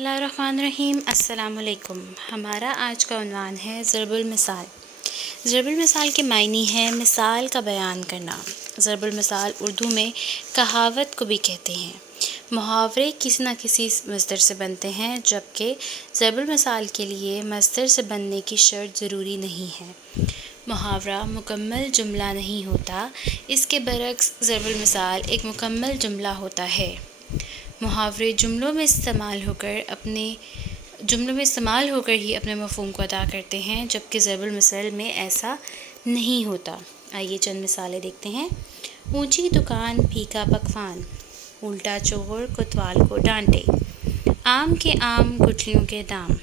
बिस्मिल्लाहिर्रहमानिर्रहीम। अस्सलाम वालेकुम। हमारा आज का उन्वान है ज़रबुल मिसाल। ज़रबुल मिसाल के मायने हैं मिसाल का बयान करना। ज़रबुल मिसाल उर्दू में कहावत को भी कहते हैं। मुहावरे किसी न किसी मस्दर से बनते हैं, जबकि ज़रबुल मिसाल के लिए मस्दर से बनने की शर्त ज़रूरी नहीं है। मुहावरा मुकम्मल जुमला नहीं होता, इसके बरक्स ज़रबुल मिसाल एक मुकम्मल जुमला होता है। मुहावरे जुमलों में इस्तेमाल होकर ही अपने मफ़हूम को अदा करते हैं, जबकि ज़रबुल मिसाल में ऐसा नहीं होता। आइए चंद मिसालें देखते हैं। ऊंची दुकान फीका पकवान, उल्टा चोर कोतवाल को डांटे, आम के आम गुठलियों के दाम,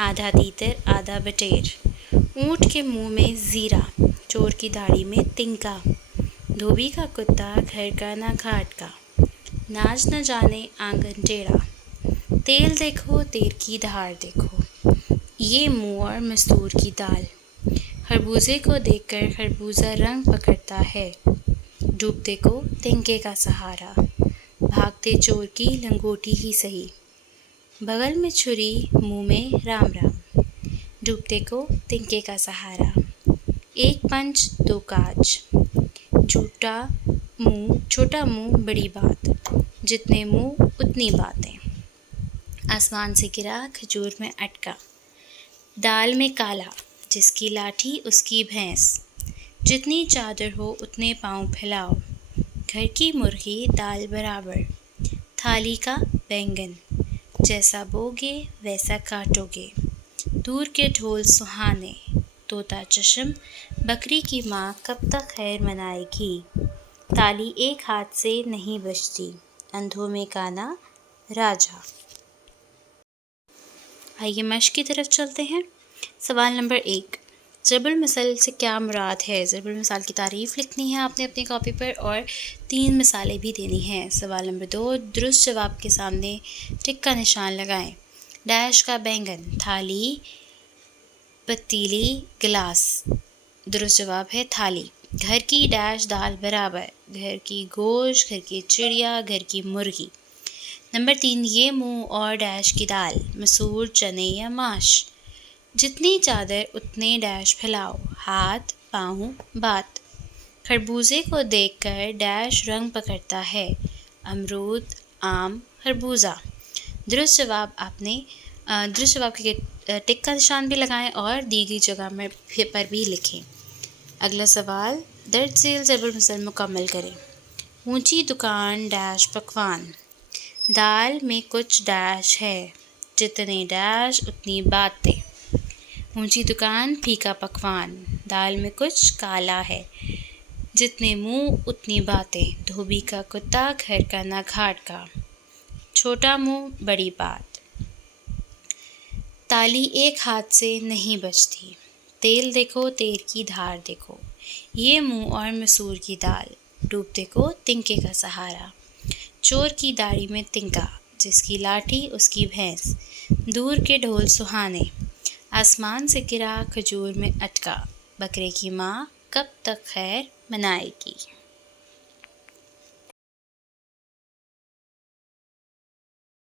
आधा तीतर आधा बटेर, ऊँट के मुंह में ज़ीरा, चोर की दाढ़ी में तिनका, धोबी का कुत्ता घर का ना घाट का, नाच न जाने आंगन टेढ़ा, तेल देखो तेल की धार देखो, ये मुँह और मस्तूर की दाल, खरबूजे को देखकर खरबूजा रंग पकड़ता है, डूबते को तिनके का सहारा, भागते चोर की लंगोटी ही सही, बगल में छुरी मुँह में राम राम, डूबते को तिनके का सहारा, एक पंच दो काज, छोटा मुंह बड़ी बात, जितने मुंह उतनी बातें, आसमान से गिरा खजूर में अटका, दाल में काला जिसकी लाठी उसकी भैंस, जितनी चादर हो उतने पाँव फैलाओ, घर की मुर्गी दाल बराबर, थाली का बैंगन, जैसा बोगे वैसा काटोगे, दूर के ढोल सुहाने, तोता चश्म बकरी की माँ कब तक खैर मनाएगी, ताली एक हाथ से नहीं बजती, अंधों में काना राजा। आइए मश्क की तरफ चलते हैं। सवाल नंबर 1, ज़रबुल मिसाल से क्या मुराद है? ज़रबुल मिसाल की तारीफ़ लिखनी है आपने अपनी कॉपी पर और 3 मिसालें भी देनी हैं। सवाल नंबर 2, दुरुस्त जवाब के सामने टिक का निशान लगाएं। डैश का बैंगन, थाली, पतीली, गिलास। दुरुस्त जवाब है थाली। घर की डैश दाल बराबर, घर की गोश्त, घर की चिड़िया, घर की मुर्गी। नंबर 3, ये मुंह और डैश की दाल, मसूर, चने या माश। जितनी चादर उतने डैश फैलाओ, हाथ, पाँव, बात। खरबूजे को देखकर डैश रंग पकड़ता है, अमरूद, आम, खरबूजा। दुरुस्त जवाब के टिक का निशान भी लगाएं और दी गई जगह पर भी लिखें। अगला सवाल, दर्ज झेल ज़रबुल मिसाल मुकम्मल करें। ऊंची दुकान डैश पकवान, दाल में कुछ डैश है, जितने डैश उतनी बातें। ऊंची दुकान फीका पकवान, दाल में कुछ काला है, जितने मुंह उतनी बातें। धोबी का कुत्ता घर का ना घाट का, छोटा मुंह बड़ी बात। ताली एक हाथ से नहीं बजती, तेल देखो तेल की धार देखो, ये मुंह और मसूर की दाल, डूबते को तिनके का सहारा, चोर की दाढ़ी में तिनका, जिसकी लाठी उसकी भैंस, दूर के ढोल सुहाने, आसमान से गिरा खजूर में अटका, बकरे की माँ कब तक खैर मनाएगी।